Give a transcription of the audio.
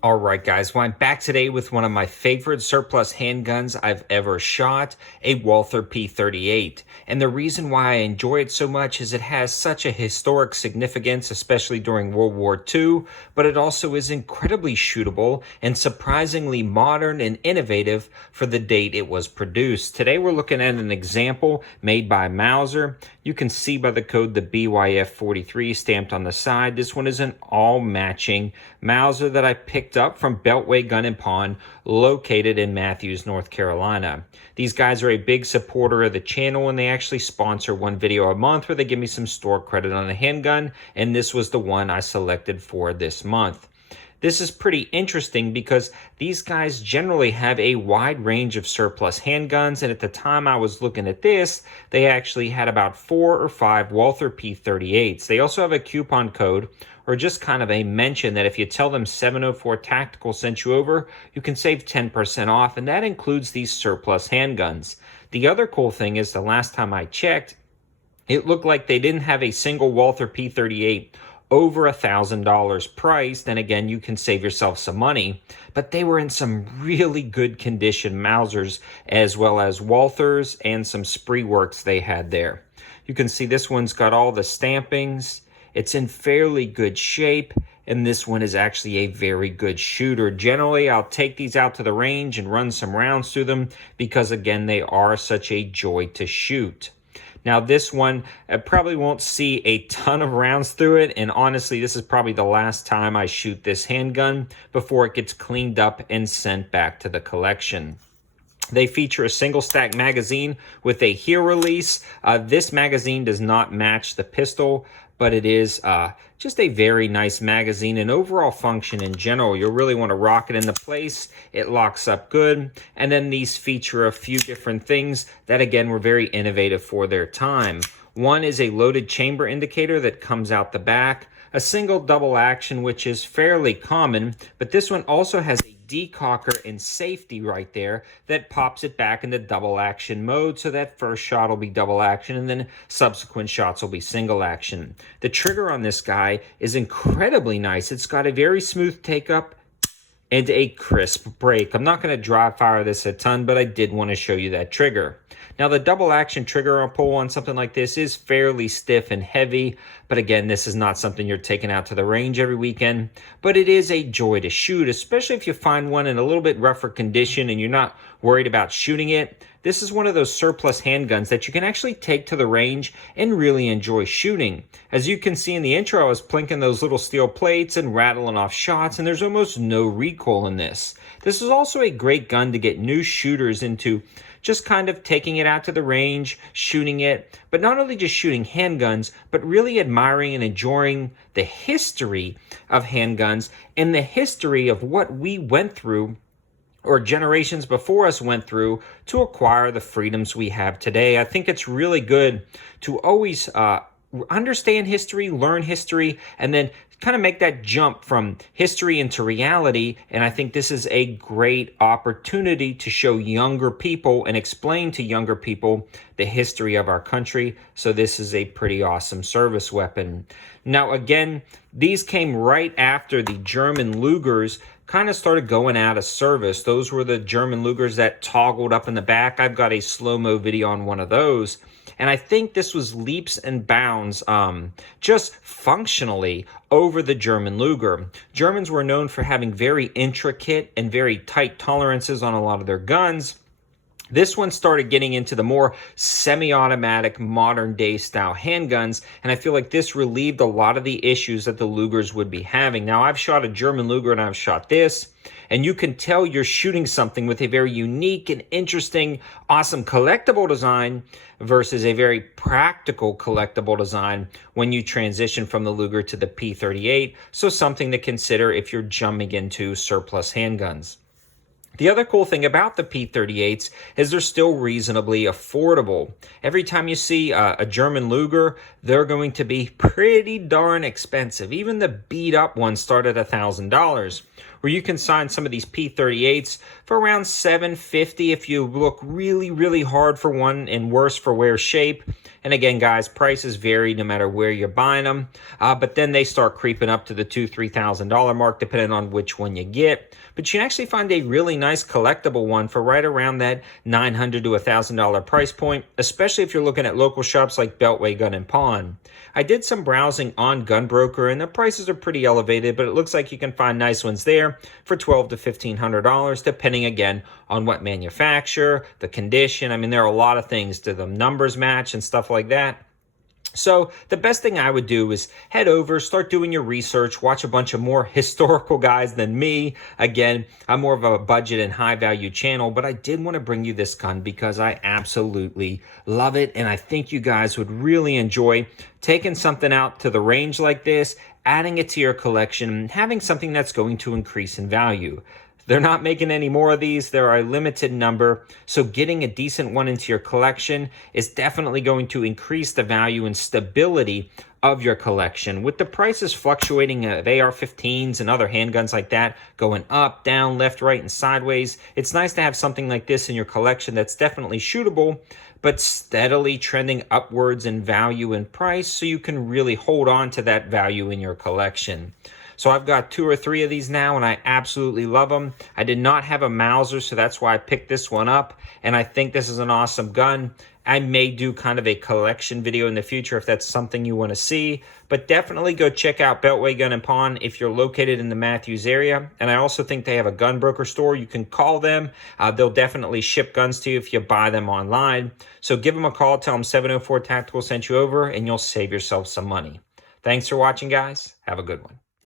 All right, guys. Well, I'm back today with one of my favorite surplus handguns I've ever shot, a Walther P38. And the reason why I enjoy it so much is it has such a historic significance, especially during World War II, but it also is incredibly shootable and surprisingly modern and innovative for the date it was produced. Today, we're looking at an example made by Mauser. You can see by the code the byf43 stamped on the side. This one is an all-matching Mauser that I picked up from Beltway Gun and Pawn, located in Matthews, North Carolina. These guys are a big supporter of the channel, and they actually sponsor one video a month where they give me some store credit on a handgun, and this was the one I selected for this month. This is pretty interesting because these guys generally have a wide range of surplus handguns, and at the time I was looking at this, they actually had about 4 or 5 Walther P38s. They also have a coupon code, or just kind of a mention that if you tell them 704 Tactical sent you over, you can save 10% off, and that includes these surplus handguns. The other cool thing is the last time I checked, it looked like they didn't have a single Walther P38 over $1,000 priced, and again, you can save yourself some money, but they were in some really good condition Mausers, as well as Walthers and some spree works they had there. You can see this one's got all the stampings. It's in fairly good shape, and this one is actually a very good shooter. Generally, I'll take these out to the range and run some rounds through them because, again, they are such a joy to shoot. Now, this one, I probably won't see a ton of rounds through it, and honestly, this is probably the last time I shoot this handgun before it gets cleaned up and sent back to the collection. They feature a single stack magazine with a heel release. This magazine does not match the pistol, but it is just a very nice magazine, and overall function in general, you'll really want to rock it into place. It locks up good, and then these feature a few different things that, again, were very innovative for their time. One is a loaded chamber indicator that comes out the back, a single double action, which is fairly common, but this one also has a decocker and safety right there that pops it back into double action mode, so that first shot will be double action and then subsequent shots will be single action. The trigger on this guy is incredibly nice. It's got a very smooth take up and a crisp break. I'm not going to dry fire this a ton, but I did want to show you that trigger. Now, the double action trigger pull on something like this is fairly stiff and heavy, but again, this is not something you're taking out to the range every weekend, but it is a joy to shoot, especially if you find one in a little bit rougher condition and you're not worried about shooting it. This is one of those surplus handguns that you can actually take to the range and really enjoy shooting. As you can see in the intro, I was plinking those little steel plates and rattling off shots, and there's almost no recoil in this. This is also a great gun to get new shooters into just kind of taking it out to the range, shooting it, but not only just shooting handguns, but really admiring and enjoying the history of handguns and the history of what we went through, or generations before us went through, to acquire the freedoms we have today. I think it's really good to always understand history, learn history, and then kind of make that jump from history into reality. And I think this is a great opportunity to show younger people and explain to younger people the history of our country. So this is a pretty awesome service weapon. Now, again, these came right after the German Lugers kind of started going out of service. Those were the German Lugers that toggled up in the back. I've got a slow-mo video on one of those. And I think this was leaps and bounds, just functionally, over the German Luger. Germans were known for having very intricate and very tight tolerances on a lot of their guns. This one started getting into the more semi-automatic, modern-day style handguns, and I feel like this relieved a lot of the issues that the Lugers would be having. Now, I've shot a German Luger and I've shot this, and you can tell you're shooting something with a very unique and interesting, awesome collectible design versus a very practical collectible design when you transition from the Luger to the P38, so something to consider if you're jumping into surplus handguns. The other cool thing about the P38s is they're still reasonably affordable. Every time you see a German Luger, they're going to be pretty darn expensive. Even the beat up ones start at $1,000, where you can sign some of these P38s for around $750 if you look really, really hard for one and worse for wear shape. And again, guys, prices vary no matter where you're buying them. But then they start creeping up to the $2,000-$3,000 mark, depending on which one you get. But you can actually find a really nice collectible one for right around that $900 to $1,000 price point, especially if you're looking at local shops like Beltway Gun & Pawn. I did some browsing on Gunbroker, and the prices are pretty elevated, but it looks like you can find nice ones there for $1,200 to $1,500, depending, again, on what manufacturer, the condition. I mean, there are a lot of things to them. Numbers match and stuff like that. So the best thing I would do is head over, start doing your research, watch a bunch of more historical guys than me. Again, I'm more of a budget and high value channel, but I did want to bring you this gun because I absolutely love it. And I think you guys would really enjoy taking something out to the range like this, adding it to your collection, and having something that's going to increase in value. They're not making any more of these. There are a limited number. So getting a decent one into your collection is definitely going to increase the value and stability of your collection. With the prices fluctuating of AR-15s and other handguns like that, going up, down, left, right, and sideways, it's nice to have something like this in your collection that's definitely shootable, but steadily trending upwards in value and price, so you can really hold on to that value in your collection. So I've got 2 or 3 of these now, and I absolutely love them. I did not have a Mauser, so that's why I picked this one up, and I think this is an awesome gun. I may do kind of a collection video in the future if that's something you want to see, but definitely go check out Beltway Gun & Pawn if you're located in the Matthews area. And I also think they have a gunbroker store. You can call them. They'll definitely ship guns to you if you buy them online. So give them a call, tell them 704 Tactical sent you over, and you'll save yourself some money. Thanks for watching, guys. Have a good one.